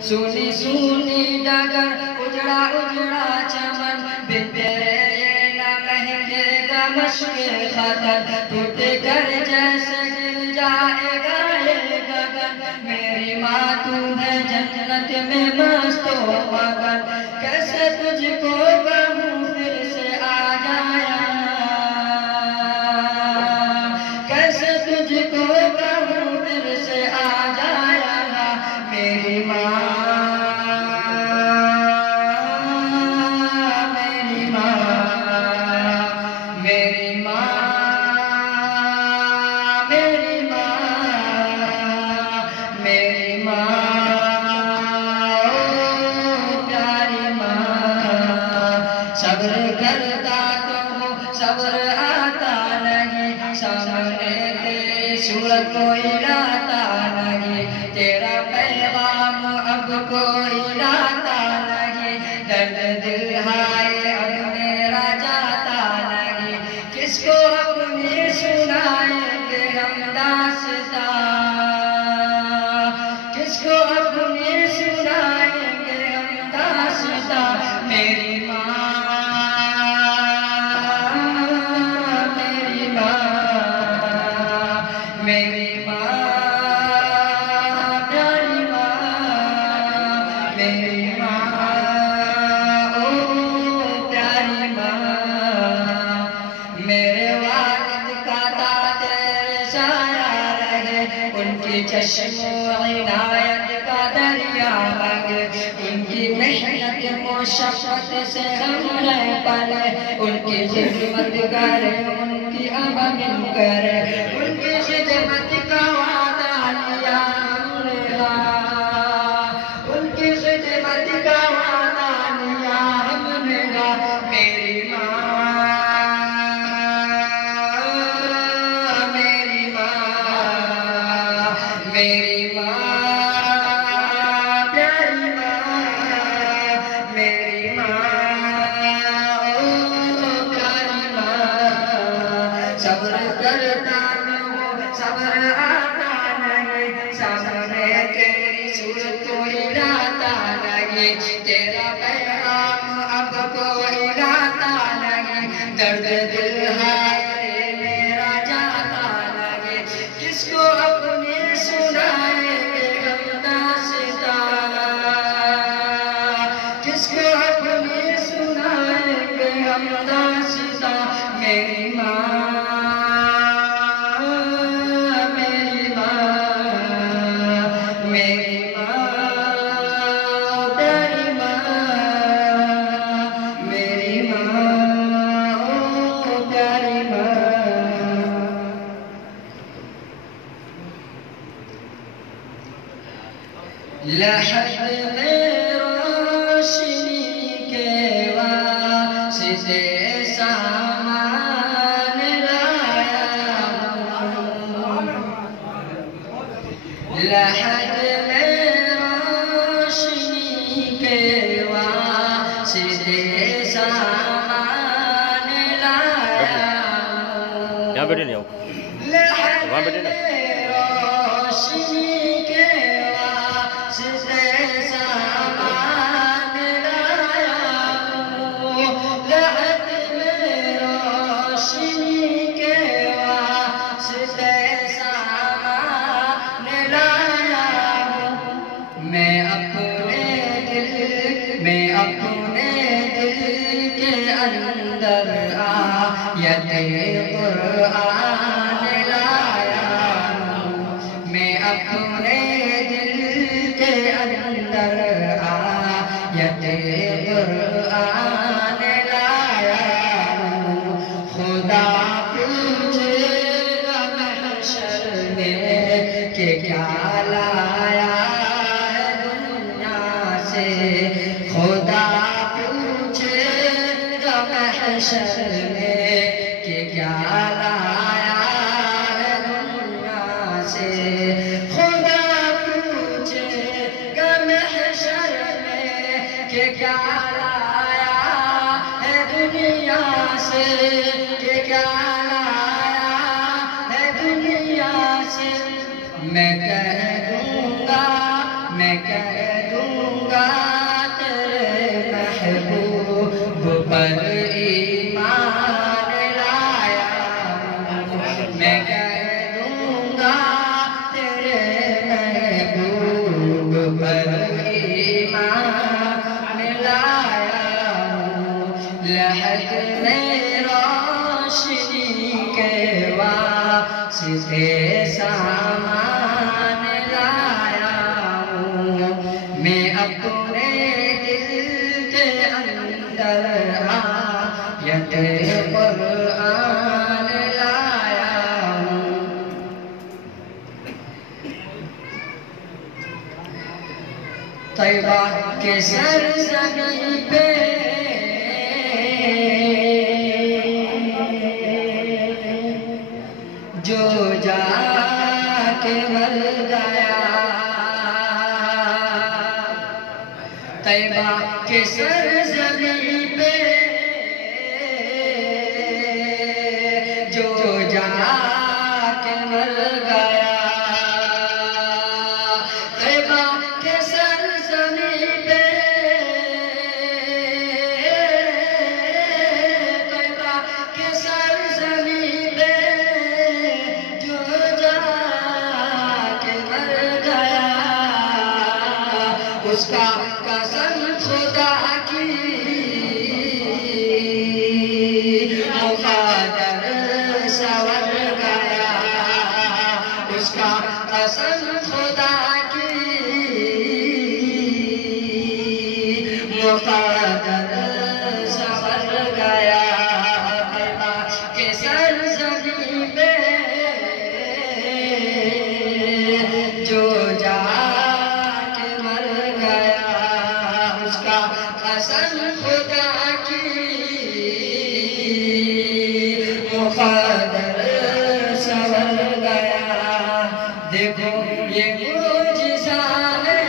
سونی سونی ڈگر اجڑا اجڑا چمن بن تیرے یہ نہ مہنگے گا مشق خطر ٹوٹے کر جیسے گر جائے گا یہ گگن میری ماں تو ہے جنت میں مست و مگن کیسے تجھ کو کہوں پھر سے آ جایا کیسے تجھ کو کہوں پھر سے آ جایا میری ماں صبر کرتا تو صبر آتا نہیں سامنے تیری صورت کوئی لاتا نہیں تیرا پیغام اب کوئی لاتا نہیں درد دل ہائے اب میرا جاتا نہیں کس کو اپنی سنائیں گے ہم داستان کس کو اپنی سنائیں گے ہم داستان میری ماں میری ماں پیاری ماں میری ماں او پیاری ماں میرے والد کا تیرے سایہ رہے ان کی چشم و عنایت کا دریا بہے ان کی محنت مشقت سے ہم رہ پلے ان کی خدمت کرے ان کی امن کرے ان کی خدمت کا وعدہ لیا ہم نے ان کی خدمت کا وعدہ لیا ہم نے میری ماں میری ماں میری ماں پیاری ماں میری ماں او پیاری ماں صبر کرتا صبر آتا نہیں سامنے تیری صورت کوئی لاتا نہیں تیرا پیغام اب کوئی لاتا نہیں درد دل ہائے میرا جاتا نہیں کس کو اپنی سنائیں گے ہم داستان کس کو اپنی سنائیں گے ہم داستان میری ماں لحد میں روشنی کے واسطے سامان لایا لحد میں روشنی کے واسطے سامان لایا یہاں بیٹھے نہیں آؤ وہاں بیٹھے نا روشنی میں اپنے دل کے اندر آیت قرآن لایا ہوں میں اپنے دل کے اندر آیت قرآن لایا ہوں خدا پوچھے گا محشر میں کہ کیا لایا ہے دنیا سے خدا پوچھے گا محشر میں کہ کیا لایا ہے دنیا سے خدا پوچھے گا محشر میں کہ کیا لایا ہے دنیا سے کہ کیا لایا ہے دنیا سے میں کہہ دوں گا میں کہہ دوں گا تیرے محبوب پر ایمان لایا ہوں میں کہہ دوں گا تیرے محبوب پر ایمان لایا ہوں لحد میں روشنی کے واسطے سامان لایا ہوں میں اپنے دل کے اندر آیت قرآن لایا ہوں طیبہ کے سرزمین پہ جو جا کے مر گیا طیبہ کے سرزمین پہ جو جا کے مر گیا طیبہ کے سرزمین پہ طیبہ کے سرزمین پہ اس کا قسم خدا کی مقدر سور گیا اس کا قسم خدا کی مقدر سور گیا کہ سرزمین پہ جو جا قسم خدا کی مقدر سور گیا دیکھو یہ معجزہ ہے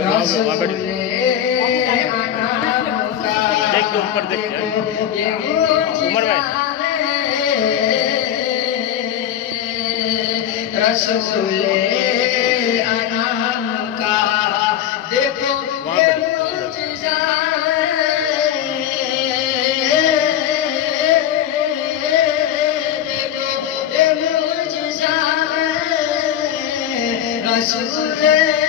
رسول انام کا دیکھو یہ معجزہ ہے رسول دیکھو یہ معجزہ دیکھو یہ معجزہ رسول